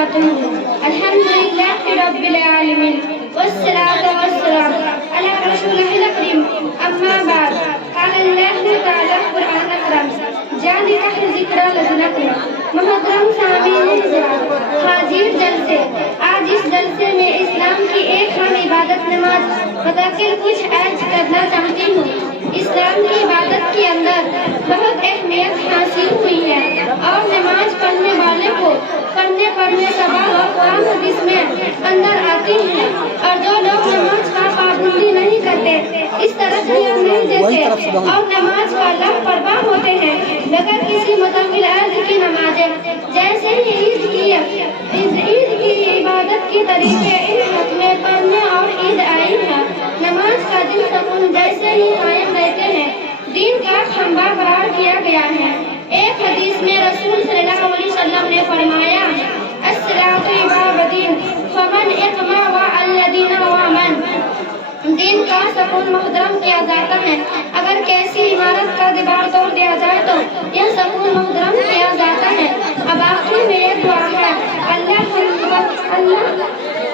چاہتی ہوں۔ الحمدللہ رب العالمین والصلاة والسلام علی رسولہ الکریم، اما بعد، قال اللہ تعالی قرآن اکرم جعلک ذکر لذنکم۔ محترم سامعین حاضر جلسے، آج اس جلسے میں اسلام کی ایک اہم عبادت نماز متعلق کچھ عرض کرنا چاہتی ہوں۔ اسلام کی عبادت کے اندر بہت اہمیت حاصل ہوئی ہے اور نماز پڑھنے والے کو پڑھنے ثواب اور قرآن حدیث میں اندر آتی ہے، اور جو لوگ نماز کا پابندی نہیں کرتے، اس طرح دھیان نہیں دیتے اور نماز کا لفظ پرواہ ہوتے ہیں بغیر کسی مطلب عرض کی نمازیں جیسے عید کی عبادت کی طریقے ان حق میں پڑھنے اور عید آئی ہے۔ نماز کا دن سکون جیسے ہی قائم رہتے ہیں، دین کا کھمبا قرار کیا گیا ہے۔ ایک حدیث میں رسول صلی اللہ علیہ وسلم نے فرمایا، الصلاۃ عماد الدین فمن اقام والذین ومن۔ دین کا سکون محترم کیا جاتا ہے، اگر کیسی عمارت کا دیوار توڑ دیا جائے تو یہ سکون محترم